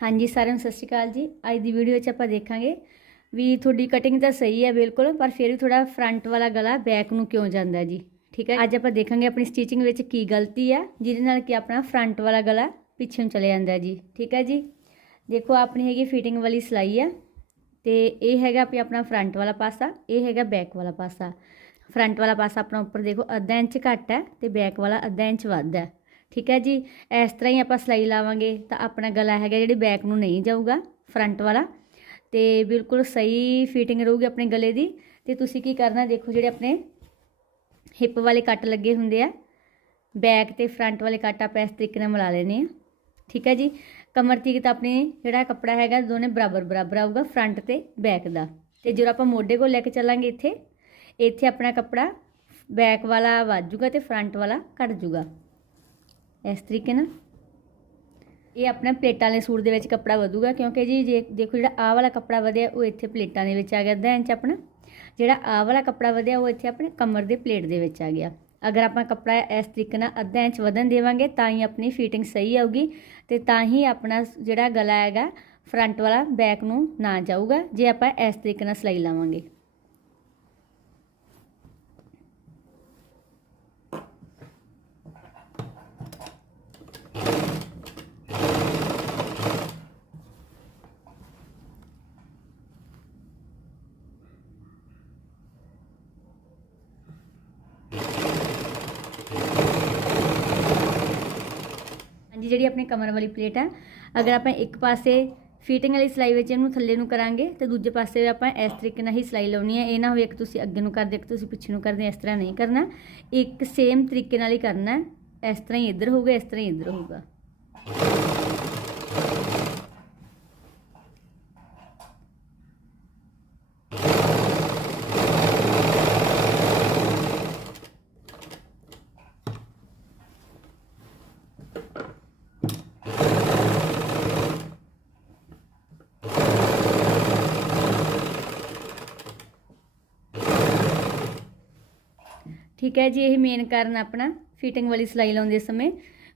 ਹਾਂਜੀ, ਸਾਰਿਆਂ ਨੂੰ ਸਤਿ ਸ਼੍ਰੀ ਅਕਾਲ ਜੀ। ਅੱਜ ਦੀ ਵੀਡੀਓ 'ਚ ਆਪਾਂ ਦੇਖਾਂਗੇ ਵੀ ਤੁਹਾਡੀ ਕਟਿੰਗ ਤਾਂ ਸਹੀ ਹੈ ਬਿਲਕੁਲ, ਪਰ ਫਿਰ ਵੀ ਥੋੜਾ ਫਰੰਟ ਵਾਲਾ ਗਲਾ ਬੈਕ ਨੂੰ ਕਿਉਂ ਜਾਂਦਾ ਜੀ? ਠੀਕ ਹੈ? ਅੱਜ ਆਪਾਂ ਦੇਖਾਂਗੇ ਆਪਣੀ ਸਟਿਚਿੰਗ ਵਿੱਚ ਕੀ ਗਲਤੀ ਆ ਜਿਹਦੇ ਨਾਲ ਕਿ ਆਪਣਾ ਫਰੰਟ ਵਾਲਾ ਗਲਾ ਪਿੱਛੇ ਨੂੰ ਚਲੇ ਜਾਂਦਾ ਜੀ। ਠੀਕ ਹੈ ਜੀ? ਦੇਖੋ, ਆਪਣੀ ਹੈਗੀ ਫਿਟਿੰਗ ਵਾਲੀ ਸਿਲਾਈ ਆ, ਤੇ ਇਹ ਹੈਗਾ ਵੀ ਆਪਣਾ ਫਰੰਟ ਵਾਲਾ ਪਾਸਾ, ਇਹ ਹੈਗਾ ਬੈਕ ਵਾਲਾ ਪਾਸਾ। ਫਰੰਟ ਵਾਲਾ ਪਾਸਾ ਆਪਣਾ ਉੱਪਰ ਦੇਖੋ, ਅੱਧਾ ਇੰਚ ਘੱਟ ਹੈ ਤੇ ਬੈਕ ਵਾਲਾ ਅੱਧਾ ਇੰਚ ਵੱਧ ਹੈ। ਠੀਕ ਹੈ ਜੀ? ਇਸ ਤਰ੍ਹਾਂ ਹੀ ਆਪਾਂ ਸਿਲਾਈ ਲਾਵਾਂਗੇ ਤਾਂ ਆਪਣਾ ਗਲਾ ਹੈਗਾ ਜਿਹੜੀ ਬੈਕ ਨੂੰ ਨਹੀਂ ਜਾਊਗਾ ਫਰੰਟ ਵਾਲਾ। ਤੇ ਬਿਲਕੁਲ ਸਹੀ ਫਿਟਿੰਗ ਰਹੂਗੀ ਆਪਣੇ ਗਲੇ ਦੀ। ਤੇ ਤੁਸੀਂ ਕੀ ਕਰਨਾ, ਦੇਖੋ ਜਿਹੜੇ ਆਪਣੇ ਹਿੱਪ ਵਾਲੇ ਕੱਟ ਲੱਗੇ ਹੁੰਦੇ ਆ ਬੈਕ ਤੇ ਫਰੰਟ ਵਾਲੇ ਕੱਟ ਆਪਾਂ ਇਸ ਤਰੀਕੇ ਨਾਲ ਮਿਲਾ ਲੈਣੇ ਆ ਠੀਕ ਹੈ ਜੀ? ਕਮਰ ਤੀਕ ਤਾਂ ਆਪਣੇ ਜਿਹੜਾ ਕੱਪੜਾ ਹੈਗਾ, ਦੋਨੇ ਬਰਾਬਰ ਬਰਾਬਰ ਆਊਗਾ ਫਰੰਟ ਤੇ ਬੈਕ ਦਾ। ਤੇ ਜਦੋਂ ਆਪਾਂ ਮੋਢੇ ਕੋਲ ਲੈ ਕੇ ਚੱਲਾਂਗੇ ਇੱਥੇ ਇੱਥੇ ਆਪਣਾ ਕੱਪੜਾ ਬੈਕ ਵਾਲਾ ਵੱਧ ਜੂਗਾ ਤੇ ਫਰੰਟ ਵਾਲਾ ਘਟ ਜੂਗਾ। ਇਸ ਤਰੀਕੇ ਨਾਲ। ਇਹ ਆਪਣਾ ਪਲੇਟਾਂ ਵਾਲੇ ਸੂਟ ਦੇ ਵਿੱਚ ਕੱਪੜਾ ਵਧੂਗਾ ਕਿਉਂਕਿ ਜੀ, ਜੇ ਦੇਖੋ ਜਿਹੜਾ ਆਹ ਵਾਲਾ ਕੱਪੜਾ ਵਧਿਆ, ਉਹ ਇੱਥੇ ਪਲੇਟਾਂ ਦੇ ਵਿੱਚ ਆ ਗਿਆ ਅੱਧਾ ਇੰਚ ਆਪਣਾ ਜਿਹੜਾ ਆਹ ਵਾਲਾ ਕੱਪੜਾ ਵਧਿਆ, ਉਹ ਇੱਥੇ ਆਪਣੇ ਕਮਰ ਦੇ ਪਲੇਟ ਦੇ ਵਿੱਚ ਆ ਗਿਆ। ਅਗਰ ਆਪਾਂ ਕੱਪੜਾ ਇਸ ਤਰੀਕੇ ਨਾਲ ਅੱਧਾ ਇੰਚ ਵਧਣ ਦੇਵਾਂਗੇ, ਤਾਂ ਹੀ ਆਪਣੀ ਫਿਟਿੰਗ ਸਹੀ ਆਊਗੀ ਤੇ ਤਾਂ ਹੀ ਆਪਣਾ ਜਿਹੜਾ ਗਲਾ ਹੈਗਾ ਫਰੰਟ ਵਾਲਾ ਬੈਕ ਨੂੰ ਨਾ ਜਾਊਗਾ, ਜੇ ਆਪਾਂ ਇਸ ਤਰੀਕੇ ਨਾਲ ਸਿਲਾਈ ਲਾਵਾਂਗੇ। ਹਾਂਜੀ ਜਿਹੜੀ ਆਪਣੀ ਕਮਰ ਵਾਲੀ ਪਲੇਟ ਹੈ। ਅਗਰ ਆਪਾਂ ਇੱਕ ਪਾਸੇ ਫਿਟਿੰਗ ਵਾਲੀ ਸਿਲਾਈ ਵਿੱਚ ਇਹਨੂੰ ਥੱਲੇ ਨੂੰ ਕਰਾਂਗੇ ਤੇ ਦੂਜੇ ਪਾਸੇ ਆਪਾਂ ਇਸ ਤਰੀਕੇ ਨਾਲ ਹੀ ਸਿਲਾਈ ਲਾਉਣੀ ਹੈ ਇਹ ਨਾ ਹੋਵੇ ਇੱਕ ਤੁਸੀਂ ਅੱਗੇ ਨੂੰ ਕਰਦੇ ਇੱਕ ਤੁਸੀਂ ਪਿੱਛੇ ਨੂੰ ਕਰਦੇ ਇਸ ਤਰ੍ਹਾਂ ਨਹੀਂ ਕਰਨਾ। ਇੱਕ ਸੇਮ ਤਰੀਕੇ ਨਾਲ ਹੀ ਕਰਨਾ। ਹੈ। ਇਸ ਤਰ੍ਹਾਂ ਹੀ ਇੱਧਰ ਹੋਊਗਾ ਇਸ ਤਰ੍ਹਾਂ ਹੀ ਇੱਧਰ ਹੋਊਗਾ। ਠੀਕ ਹੈ ਜੀ ਇਹ ਮੇਨ ਕਾਰਨ ਆਪਣਾ ਫਿਟਿੰਗ ਵਾਲੀ ਸਿਲਾਈ ਲਾਉਂਦੇ ਸਮੇਂ।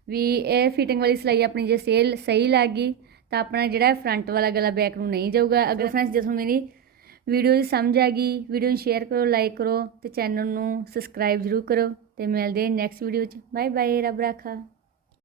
ਵੀ ਇਹ ਫਿਟਿੰਗ ਵਾਲੀ ਸਿਲਾਈ ਆਪਣੀ ਜੇ ਸੇਲ ਸਹੀ ਲੱਗ ਗਈ ਤਾਂ ਆਪਣਾ ਜਿਹੜਾ ਫਰੰਟ ਵਾਲਾ ਗਲਾ ਬੈਕ ਨੂੰ ਨਹੀਂ ਜਾਊਗਾ। ਅਗਰ ਫਰੈਂਡਸ ਜੇ ਤੁਹਾਨੂੰ ਮੇਰੀ ਵੀਡੀਓ ਦੀ ਸਮਝ ਆ ਗਈ ਵੀਡੀਓ ਨੂੰ ਸ਼ੇਅਰ ਕਰੋ ਲਾਈਕ ਕਰੋ ਤੇ ਚੈਨਲ ਨੂੰ ਸਬਸਕ੍ਰਾਈਬ ਜ਼ਰੂਰ ਕਰੋ ਤੇ ਮਿਲਦੇ ਨੈਕਸਟ ਵੀਡੀਓ 'ਚ। ਬਾਏ ਬਾਏ ਰੱਬ ਰਾਖਾ।